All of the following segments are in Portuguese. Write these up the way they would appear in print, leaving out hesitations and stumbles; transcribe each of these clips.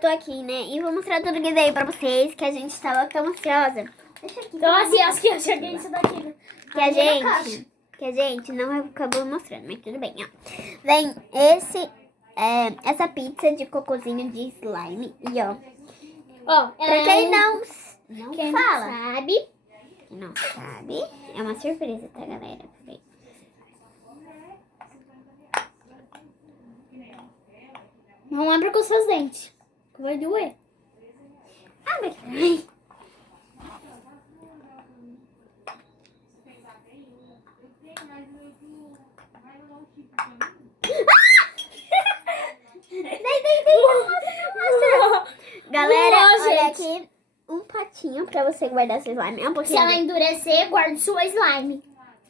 tô aqui, né? E vou mostrar tudo que veio pra vocês, que a gente tava tão ansiosa. Deixa aqui. Então, assim, acho que eu cheguei isso daqui. Né? Que a gente não acabou mostrando, mas tudo bem, ó. Vem essa pizza de cocôzinho de slime. E, ó, Ó, pra quem não fala, sabe, quem não sabe, é uma surpresa, tá, galera? Peraí. não abra com seus dentes, que vai doer. Abre. Ai. Galera, Boa, olha gente. aqui um potinho pra você guardar seu slime. É um Se pouquinho. ela endurecer, guarde sua slime.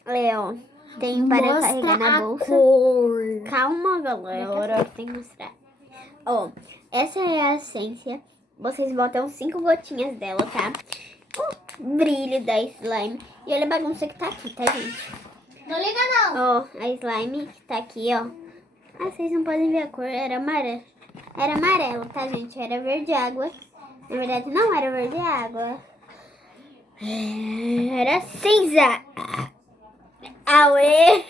Léo, tem para carregar na bolsa. Cor. Calma, galera, tem que mostrar. Ó, essa é a essência. Vocês botam 5 gotinhas dela, tá? O brilho da slime. E olha a bagunça que tá aqui, tá, gente? Não liga, não. Ó, a slime que tá aqui, ó. Ah, vocês não podem ver a cor, era amarelo. Era amarelo, tá, gente? Era verde água. Na verdade, não era verde água. Era cinza. Aue!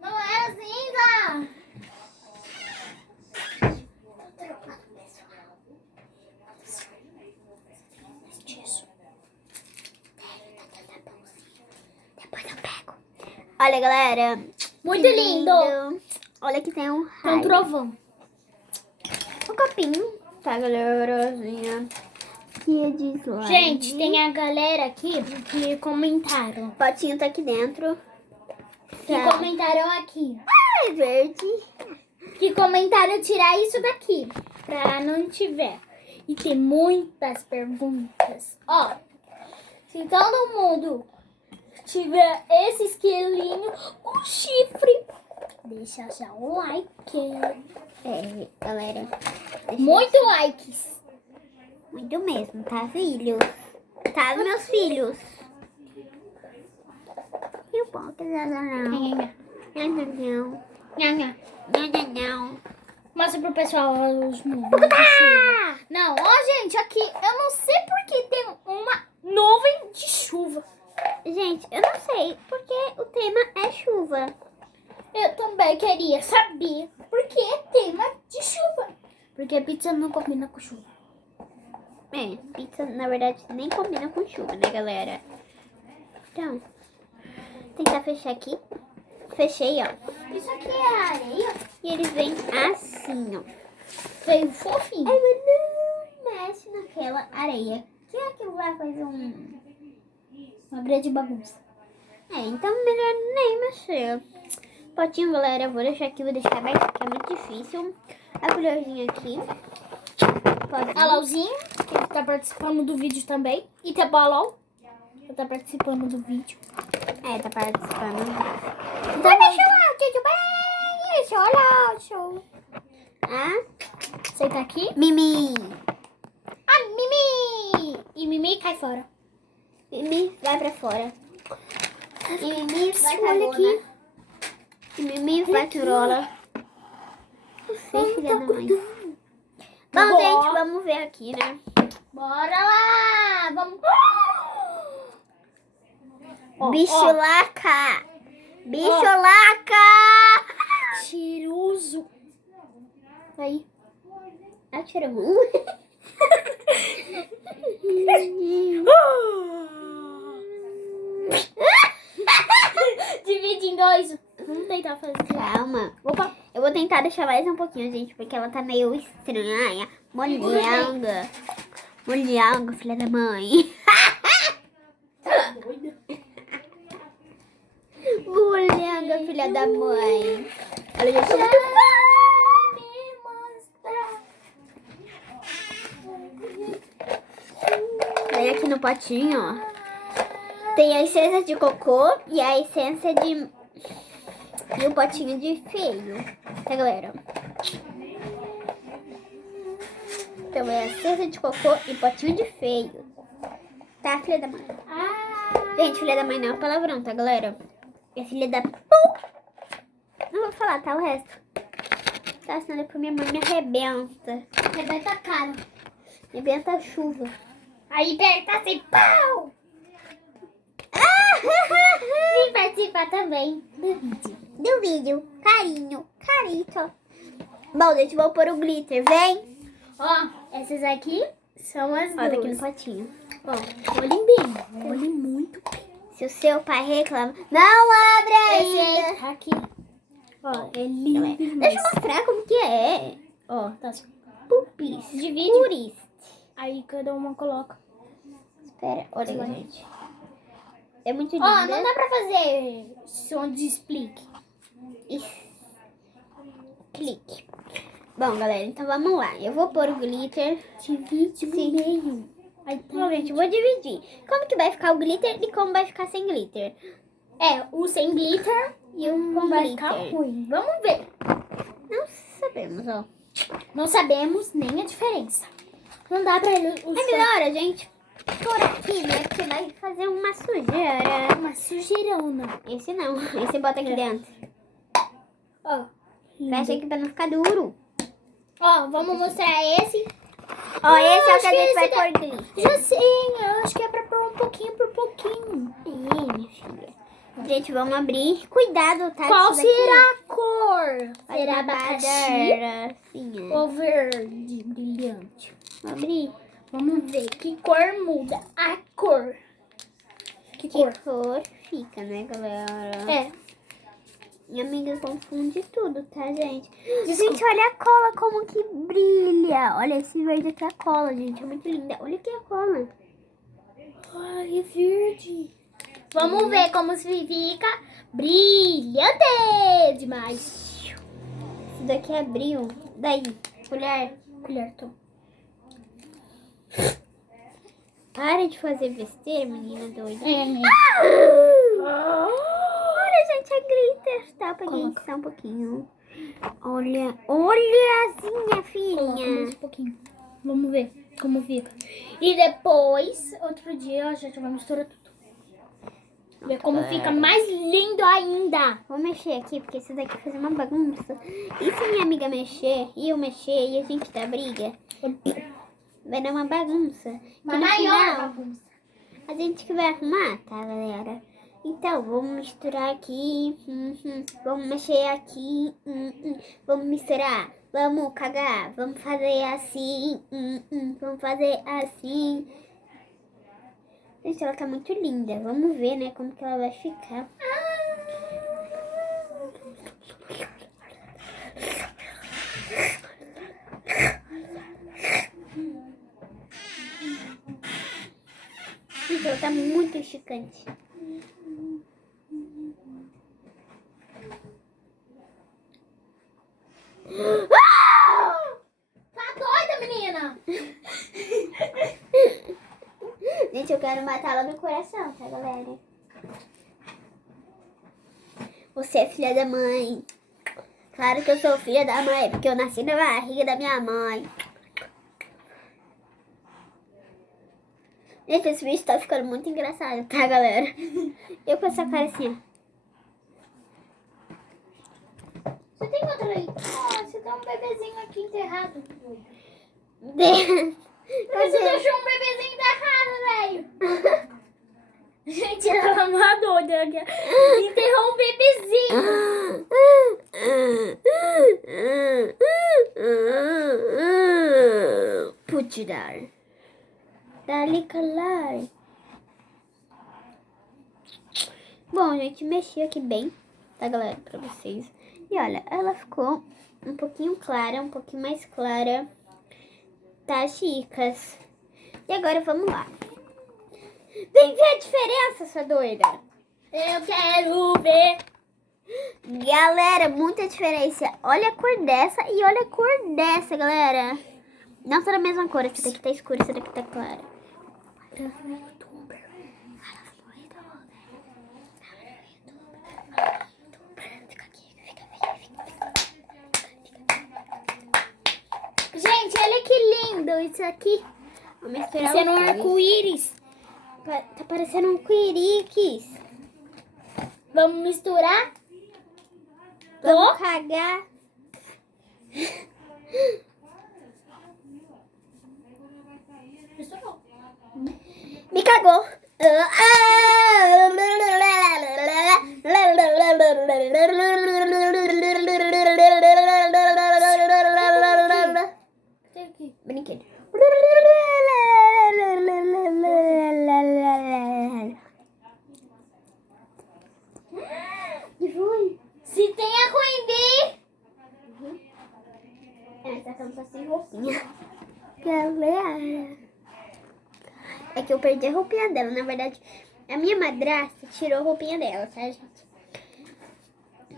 Não era cinza. Depois eu pego. Olha, galera. Muito Que lindo. Olha que tem um Tem um raio. trovão. Um copinho. Tá, galerazinha. Que é de slime. Gente, tem a galera aqui que comentaram. O potinho tá aqui dentro. Que Tá. comentaram aqui. É verde. Que comentaram tirar isso daqui. Pra não tiver. E tem muitas perguntas. Ó. Se todo mundo tiver esse esquilinho com chifre, deixa já o like. É, galera. Muito likes. Muito mesmo, tá, filhos? Tá, meus filhos? E o pão? Não. Nha, nha. Não. Mostra pro pessoal os nuvens de chuva. Não, ó, gente, aqui eu não sei porque tem uma nuvem de chuva. Gente, eu não sei, porque o tema é chuva. Eu também queria saber por que tema de chuva. Porque pizza não combina com chuva. É, pizza, na verdade, nem combina com chuva, né, galera? Então, tentar fechar aqui. Fechei, ó. Isso aqui é areia? E eles vêm assim, ó. Veio fofinho. Ai, mas não mexe naquela areia. Que é que vai fazer Uma grande bagunça. É, então melhor nem mexer. Potinho, galera, eu vou deixar aqui, vou deixar aberto, porque é muito difícil. A colherzinha aqui. A Lauzinha, que tá participando do vídeo também. E tem a Balol, que tá participando do vídeo. É, tá participando. Então deixa lá, tudo bem? Deixa lá, show. Ah, Senta aqui. Mimi. Ah, Mimi! E Mimi cai fora. Mimi, vai pra fora. E Mimi vai Olha cagona. aqui. E Mimi vai turola. Você, filha da mãe. Bom, Bom. gente, vamos ver aqui, né? Bora lá! Vamos. Ó, Bicho ó. laca. Bicho Ó. laca. Cheiroso. Aí. Ah, cheiro ruim. Divide em dois. Vamos tentar fazer. Calma. Opa. Eu vou tentar deixar mais um pouquinho, gente, porque ela tá meio estranha. Molhanga. Molhanga, filha da mãe. Molhanga, filha da mãe. Olha, gente. Vem aqui no potinho, ó. Tem a essência de cocô e a essência de... E o potinho de feio. Tá, galera? Então é a essência de cocô e potinho de feio. Tá, filha da mãe? Gente, filha da mãe não é palavrão, tá, galera? É filha da... Não vou falar, tá? O resto. fácil, senão depois minha mãe me arrebenta. Arrebenta a cara. Arrebenta a chuva. Aí aperta assim, pau! Vem participar também do vídeo. Do vídeo. Carinho. Carito. Bom, gente, vou pôr o glitter. Vem. Ó, essas aqui são as Ó, daqui no duas. potinho. Ó, olhem bem. Olhem muito bem. Se o seu pai reclama, não abre Esse ainda. aí tá aqui. Ó, é lindo demais. Deixa eu mostrar como que é. Ó, tá assim. Pupis. Divide. Puris. Aí cada uma coloca. Espera, olha Vai. aí, gente. É muito Ó, linda. não dá pra fazer som de explique. Isso. Clique. Bom, galera, então vamos lá. Eu vou pôr o glitter. Divide no Sim. meio. Aí Bom, gente, eu vou dividir. Como que vai ficar o glitter e como vai ficar sem glitter? É, o sem glitter e o Com vai glitter. ficar ruim. Vamos ver. Não sabemos, ó. Não sabemos nem a diferença. Não dá pra ele É melhor a gente pôr aqui, né? Porque vai fazer uma sujeira. uma sujeirona. Esse não. Esse bota aqui dentro. Ó, Fecha aqui pra não ficar duro. ó, vamos mostrar esse. Ó, esse é o acho que a que gente vai esse pôr glitter. Já sei, eu acho que é pra pôr um pouquinho por pouquinho. Minha filha. Gente, vamos abrir. Cuidado, tá? Qual Isso daqui será a cor? vai Será uma abacaxi badacinha. ou verde brilhante? Vamos abrir. Vamos ver que cor muda. A cor. Que Que cor? cor fica, né, galera? É. Minha amiga confunde tudo, tá, gente? Desculpa. Gente, olha a cola como que brilha. Olha esse verde aqui, a cola, gente. É muito linda. Olha aqui a cola. Ai, é verde. Vamos ver como se fica brilhante demais. Isso daqui abriu. Daí, colher. Colher, tô. Para de fazer besteira, menina doida. É, né? Olha, gente, é glitter. Tá, eu peguei Coloca. só um pouquinho. Olha, olhazinha, Coloca mais filhinha. um pouquinho. Vamos ver como fica. E depois, outro dia, a gente vai misturar tudo. Ver como fica mais lindo ainda. Vou mexer aqui, porque isso daqui vai fazer uma bagunça. E se minha amiga mexer, e eu mexer, e a gente dar briga? Vai dar uma bagunça. Uma E no maior final, bagunça. a gente que vai arrumar, tá, galera? Então, vamos misturar aqui. Vamos mexer aqui. Vamos misturar. Vamos cagar. Vamos fazer assim. Vamos fazer assim. Gente, ela tá muito linda. Vamos ver, né, como que ela vai ficar. Gente, ela tá muito esticante. Tá doida, menina? Gente, eu quero matar ela do coração, tá, galera? Você é filha da mãe. Claro que eu sou filha da mãe, porque eu nasci na barriga da minha mãe. Gente, esse vídeo tá ficando muito engraçado, tá, galera? Eu com essa cara assim, ó. Você tem outra aí? Ah, você tem um bebezinho aqui enterrado. Você deixou um bebezinho enterrado, velho. Gente, ela é uma doida. Enterrou um bebezinho. Put dar. Dali calar. Bom, gente, mexi aqui bem, tá, galera, pra vocês. E olha, ela ficou um pouquinho clara, um pouquinho mais clara. Tá, chicas? E agora vamos lá. Vem ver a diferença, sua doida. Eu quero ver. Galera, muita diferença. Olha a cor dessa e olha a cor dessa, galera. Não tá da mesma cor. Essa daqui tá escura, essa daqui tá clara. Gente, olha que lindo isso aqui. Vamos misturar Parecendo um os dois. arco-íris. Tá parecendo um quiriquis. Vamos misturar. Vamos cagar. Me cagou. Brinquedo. Se tem a Queen Essa cama sem roupinha. Galera. É que eu perdi a roupinha dela. Na verdade, a minha madrasta tirou a roupinha dela, tá, gente?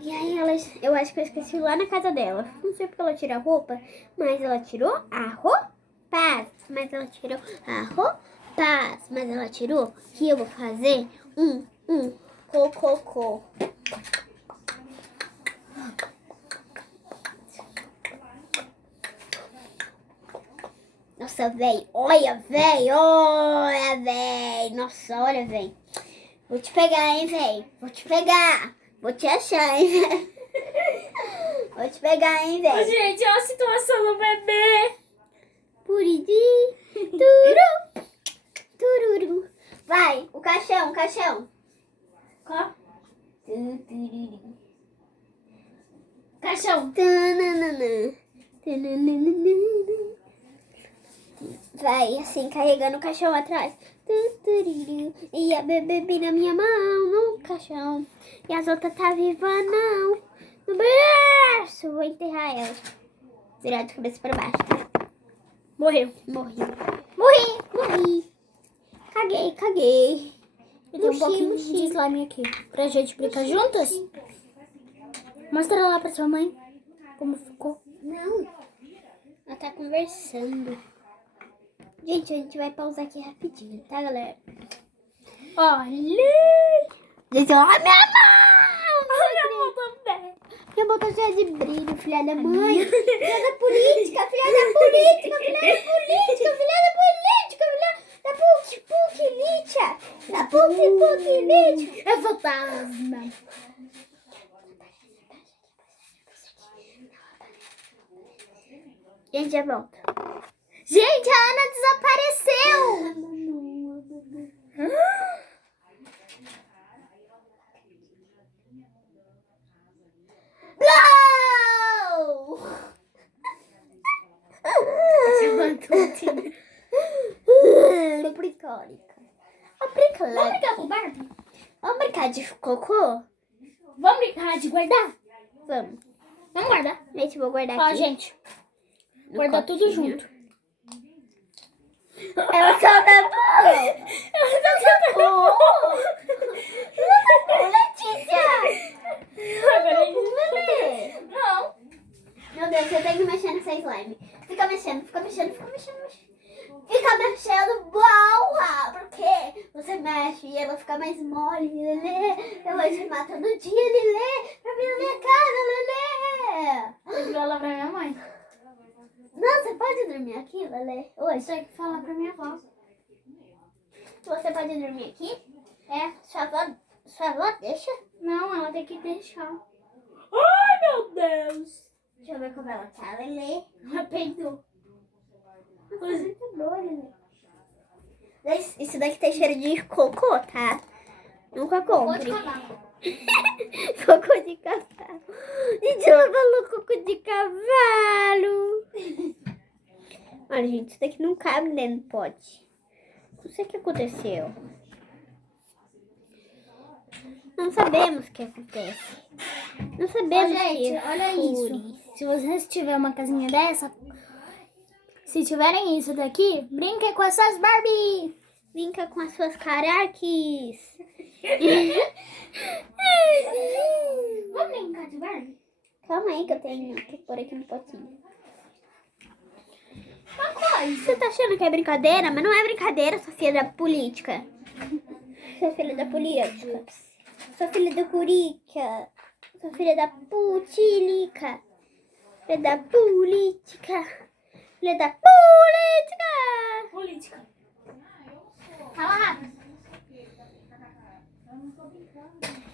E aí eu acho que eu esqueci lá na casa dela. Não sei porque ela tirou a roupa, mas ela tirou a roupa. Mas ela tirou a roupa. Mas ela tirou que eu vou fazer um cocô. Nossa, véi, olha, véi. Nossa, olha, véi. Vou te pegar, hein, véi. Vou te pegar. Vou te achar, hein, véi. Vou te pegar, hein, véi. Gente, olha a situação do bebê. Puridi, tururu. Vai, o caixão. Qual? Caixão. Vai, assim, carregando o caixão atrás. E a bebê na minha mão, no caixão. E as outras tá viva, não. No berço, vou enterrar ela. Virar de cabeça pra baixo, tá? Morreu. Morri. Caguei. Eu tenho um pouquinho de slime aqui. Pra gente brincar juntas? Mostra lá pra sua mãe como ficou. Não. Ela tá conversando. Gente, a gente vai pausar aqui rapidinho, tá, galera? Olha! Gente, olha minha mão! Olha a mão também. Minha mão tá cheia de brilho, filha da mãe. Filha da política, filha da política, filha da política, filha da política, filha da PUC-LITIA. Da PUC-LITIA. É fantasma. Gente, já volta. Gente, a Ana desapareceu. Não! Brincadeira. Vamos brincar com o Barbie? Vamos brincar de cocô? Vamos brincar de guardar? Vamos. Vamos guardar. Gente, vou guardar Ó, aqui. gente. No Guardar tudo copinho. junto. Ela só dá bom. Letícia! Agora Bebê. Não. Meu Deus, eu tenho que mexer nessa slime. Fica mexendo. Fica mexendo, boa! Porque você mexe e ela fica mais mole, Lelê. Eu vou te matar todo dia, Lelê. Pra vir na minha casa, Lelê. Eu vou lá pra minha mãe. Não, você pode dormir aqui, Lelê? Hoje. Isso tem que falar pra minha avó. Você pode dormir aqui? É, sua avó deixa? Não, ela tem que deixar. Ai, meu Deus. Deixa eu ver como ela tá, Lelê. Ela peidou. Muito boa, Lelê. Isso daqui tem cheiro de cocô, tá? Nunca compre. Cocô de cavalo. Gente, ela falou cocô de cavalo. Olha, gente, isso daqui não cabe dentro do pote. Não sei o que aconteceu. Não sabemos o que acontece. Não sabemos Ó, gente, que olha isso. Se vocês tiverem uma casinha dessa, se tiverem isso daqui, brinque com essas Barbie. Brinca com as suas caraques. Vamos brincar de Barbie? Calma aí que eu tenho que pôr aqui no potinho. Uma coisa. Você tá achando que é brincadeira? Mas não é brincadeira, sua filha da política. Sua filha da política. Sua filha da curica. Sua filha da putilica. Filha da política. Filha da política. Política. Fala rápido.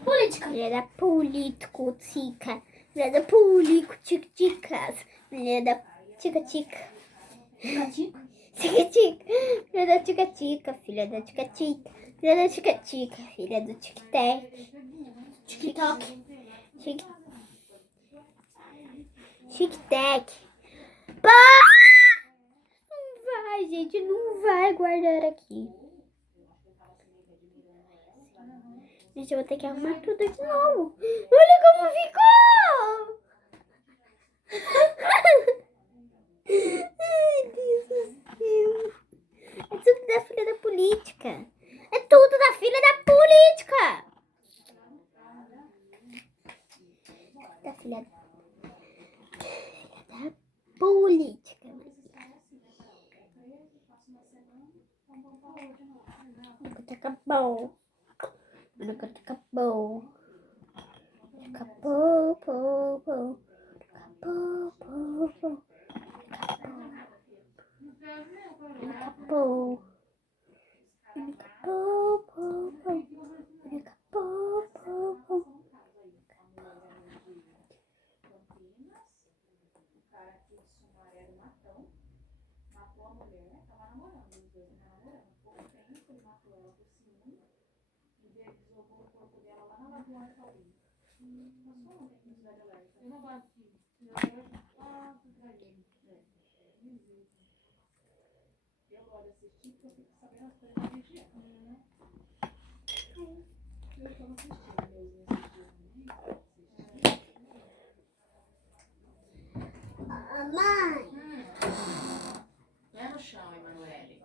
Política. Filha da político-tica. Filha da político-ticas. Filha da tica-tica. Tica-tica? Tica-tica. Filha da tica-tica. Filha da tica-tica. Filha da tica-tica. Filha do tic-tac. TikTok. Tic-tac. Pá! Não vai, gente. Não vai guardar aqui. Gente, eu vou ter que arrumar tudo de novo. Olha como ficou! Ai, Deus do céu. É tudo da filha da política. É tudo da filha da política. Da filha da política. Acabou. Acabou. Acabou. Acabou. Acabou. Acabou. Mãe. Pé no chão, Emanuele.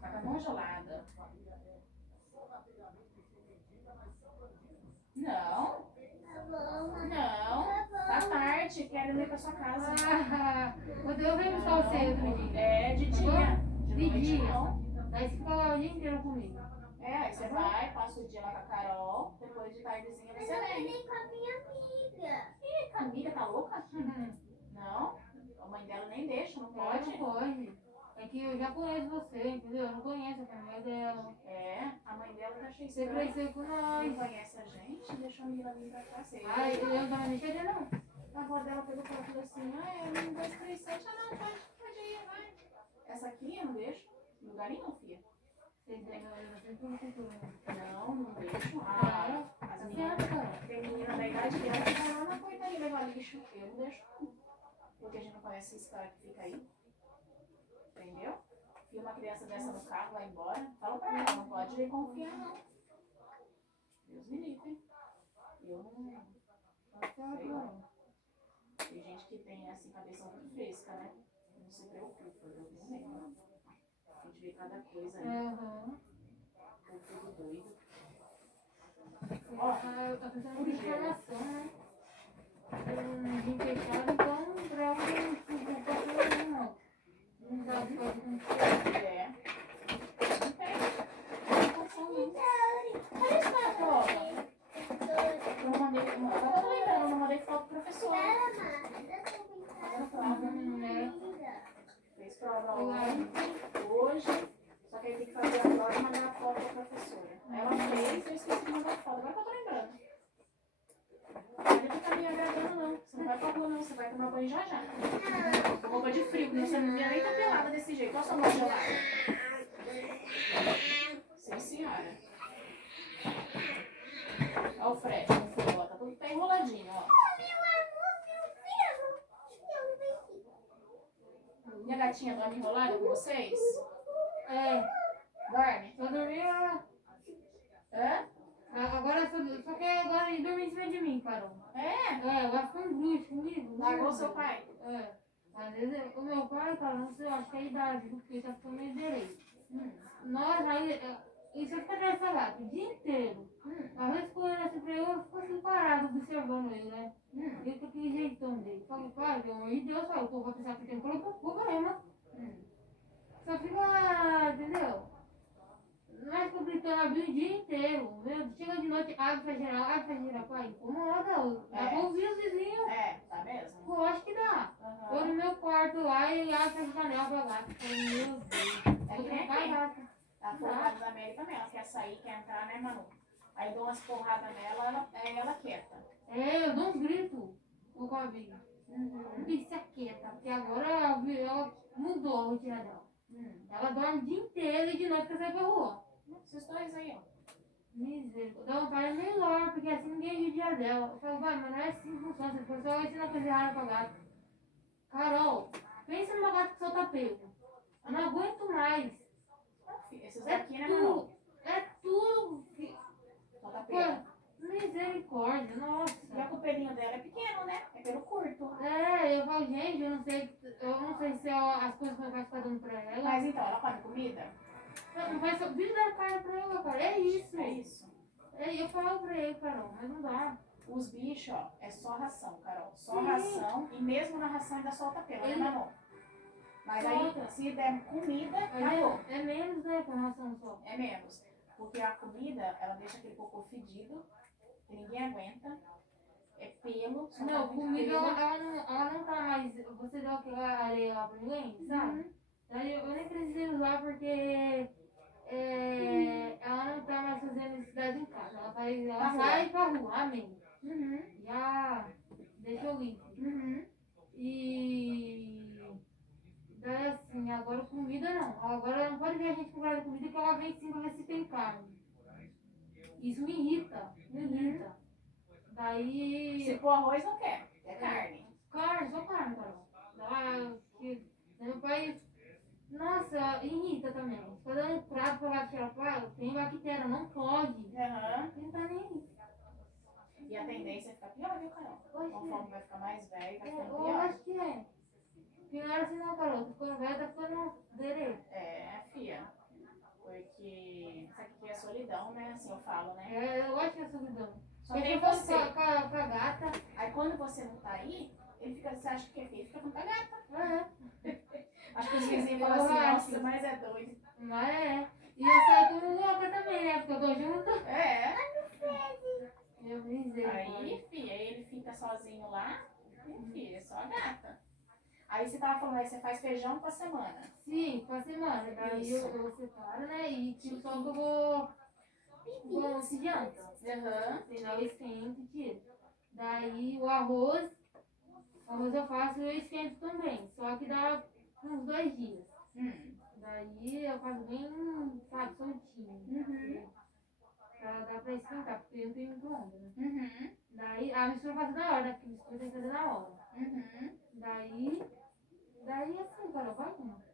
Tá com a mão gelada. Não. Não. Tá tarde. Quero ir pra sua casa. Quando eu venho buscar você outro dia. É, de dia. De noite, dia. não. Daí você fica lá o dia inteiro comigo. É, aí você vai, passa o dia lá com a Carol. Depois de tardezinha você vem. Com a minha amiga. Ih, Camila, tá louca? Não. A mãe dela nem deixa, não Pode, pode. pode. É que eu já conheço você, entendeu? Eu não conheço a família dela. É, a mãe dela tá cheia de Você estranho. cresceu com Não nós. conhece a gente, deixa a Mila vir pra cá. Você. Ai, eu não tava nem querendo, não. A avó dela pegou e falou assim, é 1, 2, 3, 7, não, pode ir, vai. Essa aqui eu não deixo, em lugar nenhum, filha. Vocês devem sempre por cultura. Não deixo. As Tá meninas, certo, cara. tem menina da idade dela que vai lá na portaria levar lixo, eu não deixo não. Porque a gente não conhece esse cara que fica aí. Entendeu? E uma criança dessa no carro, vai embora, fala pra ela, não pode confiar não. Deus me livre. Eu não... Sei lá. Tem gente que tem assim, cabeça muito fresca, né? Não se preocupa, eu tenho medo. A gente vê cada coisa aí. Aham. Tô tudo doido. Eu tô precisando de informação, né? De fechado, então, pra eu não passar não. Não dá pra fazer. É. Não tem. Não são isso. Cadê essa prova? Eu não mandei. Eu tô lembrando, eu não mandei foto pro professor. Fez prova ontem, hoje. Só que aí tem que fazer agora e mandar a foto pra professora. Ela fez, eu esqueci de mandar a foto. Agora que eu tô lembrando. Não vai ficar me agradando, não. Você não vai pra rua, não. Você vai tomar banho já já. Com roupa de frio, porque você não devia nem estar pelada desse jeito. Olha sua mão gelada. Sim, senhora. Olha o Fred, como foi, ó. Tá tudo tá enroladinho, ó. E a gatinha dorme enrolada com vocês? É, Dorme? só dormiu lá. Hã? Agora só que agora ele dorme em cima de mim, Carol. É? Agora ficou um bruxo comigo. Largou seu pai? É. Às vezes o meu pai, cara, não sei, eu acho que é a idade, porque ele tá ficando meio direito. Nós aí, isso eu fico nessa lá, o dia inteiro. Às vezes quando ele assim pra eu fico assim parado, observando ele, né? Ele com aquele jeitão dele. Falo, pai, pelo amor de Deus, sabe? O povo vai pensar que tem problema. Só fica, entendeu? Nós ficamos gritando a Bíblia o dia inteiro. Chega de noite, abre pra gerar, pai. Incomoda, dá pra ouvir os vizinhos. É, tá mesmo? Pô, acho que dá. Eu no meu quarto lá e abre a janela pra lá. Meu Deus. É que nem Vai aqui. lá. A folgada da Mary também, ela quer sair, quer entrar, né, Manu? Aí dou umas porradas nela, ela quieta. Eu dou uns gritos com a Bíblia. Bicha quieta, porque agora ela mudou a rotina dela. Ela dorme o dia inteiro e de noite quer sair pra rua. Esses dois aí, ó. Misericórdia. Dá vontade melhor, porque assim ninguém viu o dia dela. Eu falo, vai, mas não é assim que funciona. Você só ensina coisa errada pra gato. Carol, pensa numa gata que solta pelo. Eu não aguento mais. Esses É daqui, né, Manu? tudo. É tudo. Solta pelo. Misericórdia, nossa. Já que o pelinho dela é pequeno, né? É pelo curto. É, eu falo, gente, eu não sei se as coisas que eu faço dando pra ela. Mas então, ela come comida? Não vai só vir dar carne pra ela, cara. É isso. É isso. É, eu falo pra ele, Carol, mas não dá. Os bichos, ó, é só ração, Carol. Só Sim. ração. E mesmo na ração ainda solta pelo, né, Ele- Manu? Mas Solta. aí, se der comida, Mas acabou. é menos, né, com relação só. É menos. Porque a comida, ela deixa aquele cocô fedido, que ninguém aguenta. É pelo, só Não, tá muito comida pelo. ela não tá mais. Você deu aquela areia lá pra ninguém, sabe? Aí eu nem precisei usar porque ela não tá mais fazendo necessidade em casa. Ela Na rua. sai pra rua, amém. Uhum. Já deixou livre. Uhum. E daí assim, agora comida não. Agora ela não pode ver a gente comprar comida que ela vem sim pra ver se tem carne. Isso me irrita, me irrita. Daí. Se for arroz, não quer. É carne. Carne, só carne, Carol. Meu pai. Nossa, irrita também. Tá dando um prato pra lá tirar prato, tem bactéria, não pode. Aham. Não tá nem aí. E a tendência é ficar pior, viu, Carol? Oxe. Conforme vai ficar mais velho, vai ficando Eu pior. acho que é. Pior assim não, Carol. Tá ficando velho, tá ficando direito. É, fia. Porque isso aqui é solidão, né? Assim eu falo, né? Eu acho que é solidão. Só Porque tem se fosse você. com a gata. Aí quando você não tá aí, você acha que é feio, fica com a gata. Acho que os vizinhos falam assim, nossa, mas é doido. Mas é. E eu saio como louca também, né? Porque eu tô junto. É. Meu misericórdia. Aí, filha, ele fica sozinho lá, e, filha, é só a gata. Aí você tava falando, aí você faz feijão pra semana. Sim, com a semana. Daí Isso. eu separo, né? E tiro só que eu vou se janta. Aham. Senão eu esquento e tiro. Daí o arroz eu faço e eu esquento também. Só que dá uns 2 dias. Daí eu faço bem, sabe, soltinho. Pra dar pra esquentar, porque eu não tenho micro-ondas, né? Daí a mistura eu faço na hora, né? Porque a mistura tem que fazer na hora. Daí assim, cara, vai indo.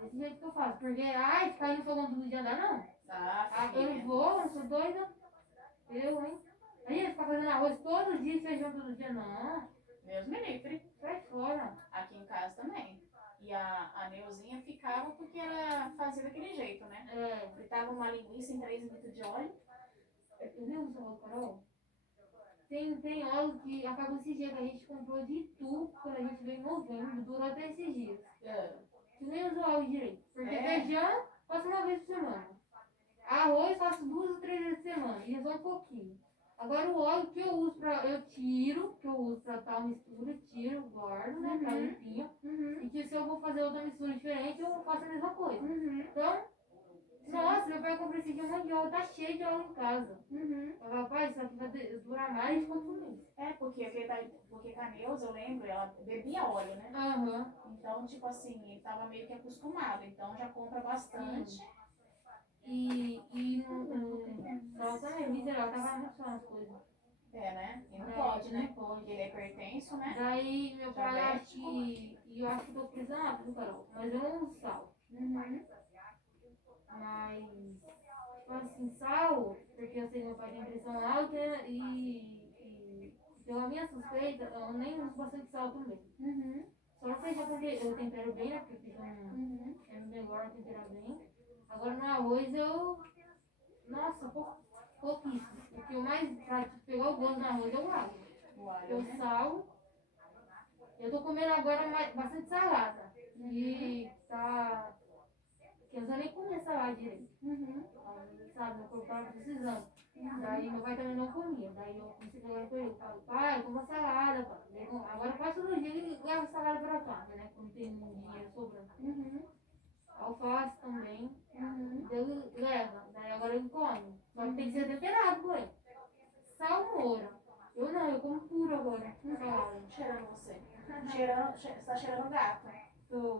Desse jeito que eu faço. Porque, ai, ficar no fogão todo dia não dá, não. Tá, Eu não filha. vou, eu não sou doida. Eu, hein? Aí ficar fazendo arroz todo dia, feijão todo dia, não. Deus me livre. Sai fora. Aqui em casa também. E a Neuzinha ficava porque ela fazia daquele jeito, né? Fritava uma linguiça em 3 litros de óleo. Viu, seu Carol? Tem óleo que acabou esse dia que a gente comprou de tudo quando a gente veio em novembro, durou até esses dias. Tu nem usou óleo direito. Porque feijão, faço uma vez por semana. Arroz, faço 2 ou 3 vezes por semana. E só um pouquinho. Agora o óleo que eu uso eu tiro, que eu uso pra tal mistura, tiro, guardo, né? Tá limpinho. E que se eu vou fazer outra mistura diferente, eu faço a mesma coisa. Então, nossa, meu pai comprou esse dia um monte de óleo, tá cheio de óleo em casa. Eu falei, rapaz, isso aqui vai durar mais de quanto mês? É, porque a Neuza, eu lembro, ela bebia óleo, né? Então, tipo assim, ele tava meio que acostumado, então já compra bastante. E só também, miserável, tava muito só as coisas. É, né? E não Daí, pode, né? não pode. Porque ele é hipertenso, né? Daí meu pai acha Diabético. que. E eu acho que tô precisando, viu, Carol? Mas eu não uso sal. Mas, tipo assim, sal, porque eu sei que meu pai tem pressão alta e pela minha suspeita, eu nem uso bastante sal também. Só no feijão, porque eu tempero bem, né? Porque feijão é melhor temperar bem. Agora no arroz nossa, pouquíssimo. O que eu mais pegou o gosto no arroz é o alho. O alho, Eu né? sal. Eu tô comendo agora bastante salada. E tá. Que eu já nem comi salada direito. Sabe, meu corpo tava precisando. Daí meu pai também não comia. Daí eu comecei a pegar com ele. Falei, pai, eu como salada, pai. Agora quase todo dia ele leva salada pra casa, né? Quando tem dinheiro sobrando. Alface também. Ele leva. Daí agora ele come. Só que tem que ser temperado com ele. Salmoura. Eu não, eu como puro agora. Salada. Cheirando você. Você tá cheirando gato. Tô.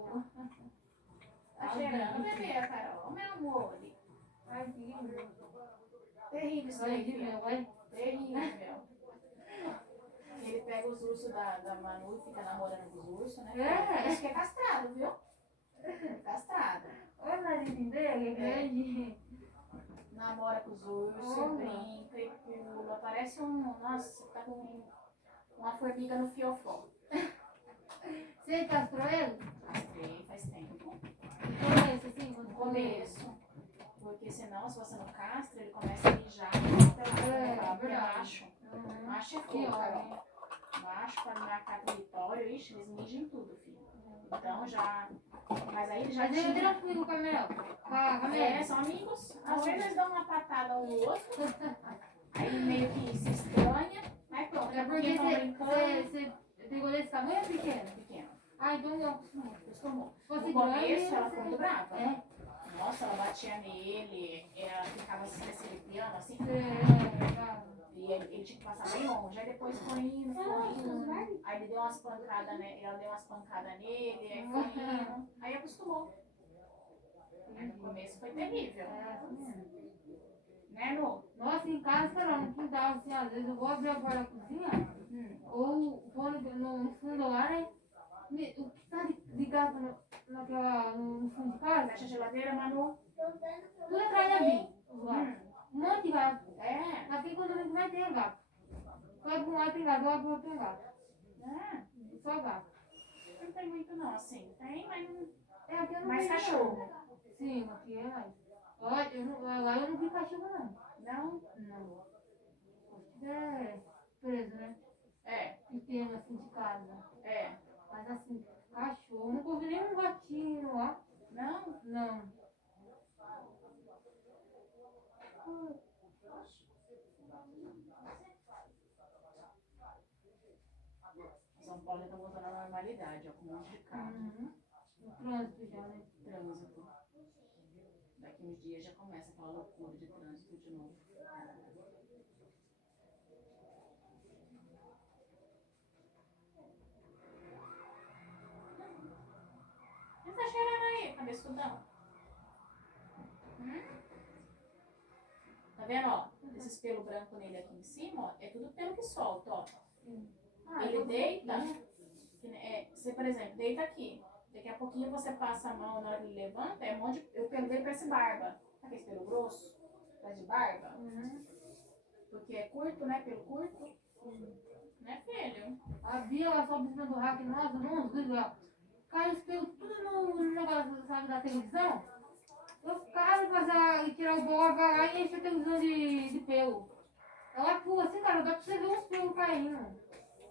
Tá cheirando, bebê, a Carol. Meu amor. Tadinho. Terrível isso Vai aí, de filho. mel, vai. Terrível. Ele pega os ursos da Manu e fica namorando com os ursos, né? É. Isso que é castrado, viu? Castrado. Olha o nariz dele, é grande. Namora com os ursos, Olha. brinca e pula. Parece Nossa, tá com uma formiga no fiofó. Você castrou ele? Castrei faz tempo. No começo, assim, quando No começo. começo. Porque senão, se você não castra, ele começa a mijar pela É, boca, porque é verdade. macho. Uhum. Macho é Que fogo, Carol. ótimo. Macho, pra marcar território, ixi, eles mijam em tudo, filho. Então já. Mas aí ele já Mas ele é tinha. tranquilo com a Mel. Com a Mel. É, são amigos. Às vezes eles dão uma patada um no outro. Aí meio que se estranha. Mas pronto, É porque estão brincando. você pegou desse tamanho ou pequeno? Pequeno. Ah, então não acostumou. Acostumou. Se fosse No começo grande, ela ficou muito brava. É. Nossa, ela batia nele, ela ficava se arrepiando assim. E ele tinha que passar bem longe. Aí depois foi indo, foi indo. Aí ele deu umas pancadas, né? Ela deu umas pancadas nele, aí foi indo. Aí acostumou. Aí no começo foi terrível. Né, Nu? Nossa, em casa, sei lá, no quintal, assim, às vezes eu vou abrir a porta da cozinha, ou vou no fundo lá, né? O que tá de gato no fundo de casa? Fecha a geladeira, Manu. Tudo atrás da Bi, os gatos. Um monte de gato. É. Aqui quando a gente vai ter gato. Vai pra um lado tem gato, do lado pro outro tem gato. É. Só gato. Não tem muito não, assim. Tem, mas não. É, aqui eu não Mais vejo cachorro. não. Sim, aqui é mais. Olha, lá eu não vi cachorro não. Não? Não. É preso, né? É. Pequeno assim de casa. É. Mas assim, cachorro, nunca ouvi nenhum gatinho lá. Não? Não. São Paulo está voltando à normalidade, ó, com um monte de carro. No trânsito já, né? Trânsito. Daqui uns dias já começa aquela loucura de trânsito de novo. O que tá cheirando aí, cabeçudão? Tá vendo, ó? Esses pelos brancos nele aqui em cima, ó, é tudo pelo que solta, ó. Ele deita, você, por exemplo, deita aqui. Daqui a pouquinho você passa a mão na hora que ele levanta, é um monte de, o pelo dele parece barba. Sabe esse pelo grosso? Parece de barba? Porque é curto, né? Pelo curto. Né, filho? A Bia, ela sobe em cima do rack, nossa, não, desliga. Cai os pelos tudo no negócio, sabe, da televisão. Eu caro passar e tirar o bola, vai lá e enche a televisão de pelo. Ela pula assim, cara, dá pra você ver uns pelos caindo.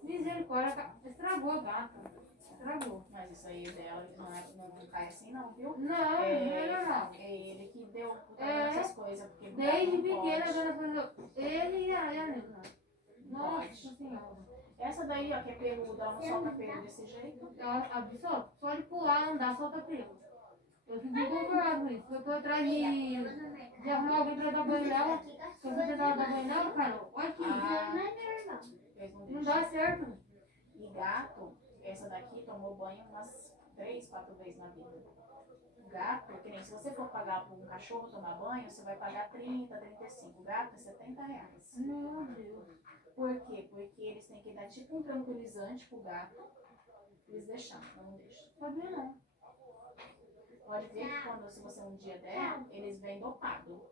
Misericórdia, estragou a gata. Estragou. Mas isso aí dela não cai assim não, viu? Não, não é normal. É ele que deu É. essas coisas. Porque Desde não pequena, pode. dona Fernanda, ele e a Nilza. Nossa Pode. senhora. Essa daí, ó, que é peluda, ela não solta pelo desse jeito. Ela absorve, só de pular, andar, solta pelo. Eu fico inconformada com isso. Eu tô atrás de arrumar alguém pra dar banho nela. Se eu tentar dar banho nela, cara, olha aqui. Eles não Não deixam. dá certo. E gato, essa daqui tomou banho umas 3, 4 vezes na vida. Gato, que nem se você for pagar por um cachorro tomar banho, você vai pagar 30, 35. Gato é R$70. Meu Deus. Por quê? Porque eles têm que dar tipo um tranquilizante pro gato. Eles deixam, não deixam. Sabia não. Pode ver que quando, se você um dia der, eles vêm dopado.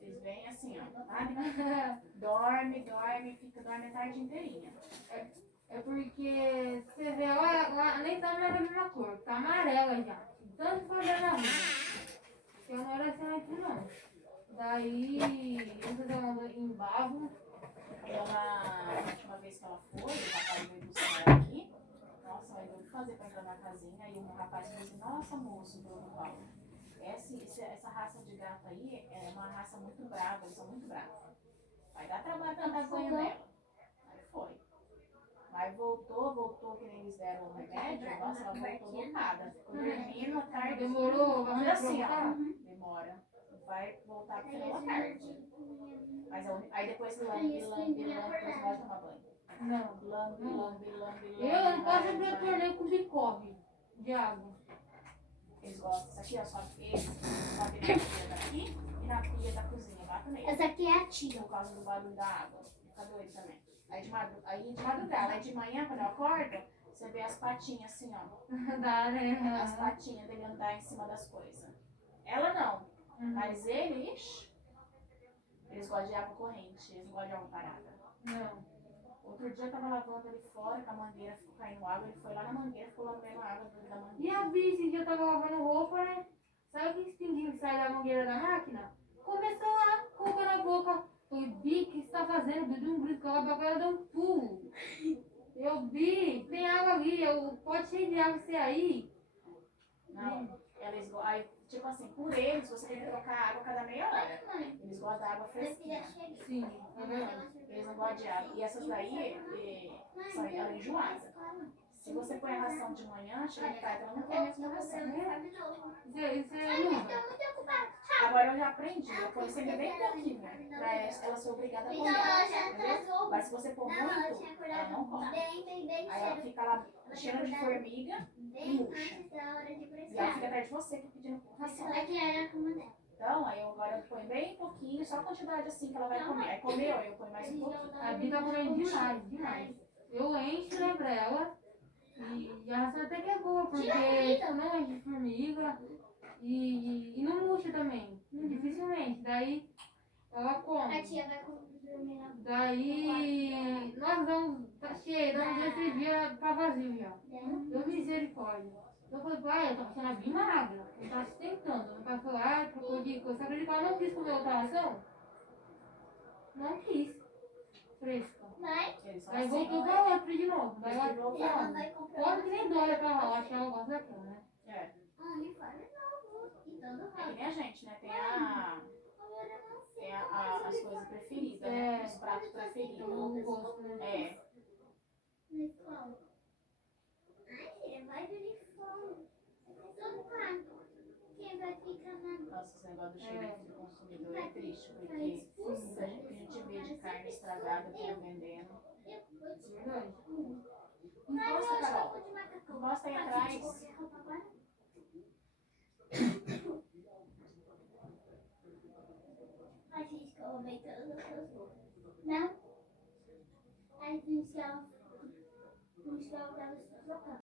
Eles vêm assim, ó. Sabe? Dorme, dorme a tarde inteirinha. É porque você vê, ela nem tá na mesma cor, tá amarela já. Tanto fazer na rua. Eu não era assim antes não. Daí eu fiz uma em bavo. Ela, a última vez que ela foi, o rapaz veio buscar ela aqui. Nossa, mas eu vou fazer pra entrar na casinha. E o rapaz falou assim, nossa moço, Bruno Paulo, essa raça de gato aí é uma raça muito brava, eles são muito bravos. Vai dar trabalho pra dar banho nela. Aí foi. Mas voltou, que nem eles deram o remédio. Nossa, ela voltou dopada. Ficou dormindo a tarde. Demorou, vai Anda assim, ó. aproveitar? Demora. Vai voltar pro final da tarde. Mas aí depois ele depois vai tomar banho. Não. Lambe, lambe, lambe, lambe. Eu não posso vai, abrir o vai. torneio com bicobre de água. Eles gostam. Isso aqui, ó, só esse. Sobe na pia daqui e na pia da cozinha. Bata nele. Essa aqui é a tia. Por causa do barulho da água. Fica doido também. Aí de madrugada, aí de manhã, quando eu acordo, você vê as patinhas assim, ó. Da areia. As patinhas dele andar em cima das coisas. Ela não. Mas ele, ixi, eles gostam de água corrente, eles não gostam de água parada. Não. Outro dia eu tava lavando ali fora, com a mangueira ficou caindo água, ele foi lá na mangueira, ficou lambendo a água da mangueira. E a bici que eu tava lavando roupa, né? Sabe aquele pinguinho que sai da mangueira da máquina? Começou lá, com a boca na boca. Falei, Bi, o que você tá fazendo? Eu dei um grito, ela agora deu um pulo. Eu, Bi, tem água ali, pode cheio de água você aí. Não, eles gostam, aí, tipo assim, por eles, você tem que trocar água cada meia hora. Eles gostam da água fresquinha. Sim, é verdade. Eles não gostam de água. E essas daí, são ela enjoada. Se você põe a ração de manhã, chega de tarde, ela não tem a mesma ração. Isso é muda. Agora eu já aprendi, eu ponho sempre bem pouquinho, pra ela ser obrigada a comer, entendeu? Mas se você pôr muito, ela não come. Aí ela fica lá cheirando de formiga e murcha. E ela fica atrás de você pedindo ração. Então, aí eu agora ponho bem pouquinho, só a quantidade assim que ela vai comer. Aí comeu, eu ponho mais um pouquinho. A Bi tá comendo demais, demais. Eu encho, né, pra ela. E a ração até que é boa, porque tipo, não enche de formiga. E não murcha também. Dificilmente. Daí ela come. Daí nós damos, tá cheio, damos esse dia tá vazio já. Deu misericórdia. Eu falei, pai, eu tô achando a bem magra. Não tá sustentando. Meu pai falou, trocou de coisa. Você acredita que ela não quis comer outra ração? Não quis. Fresca. Eles são Aí assim, voltou pra outra de novo. Daí ela virou come. Come que nem dói aquela, eu acho que ela gosta daquela, né? É que nem a gente, né? Tem as coisas preferidas, né? Os pratos preferidos. Eu gosto, né? É. Nossa, esse negócio do xerife do consumidor é triste, porque muita gente que a gente vê de carne estragada por vendendo. Verdade. Encosta, Carol. Encosta aí atrás. Não? Aí a gente já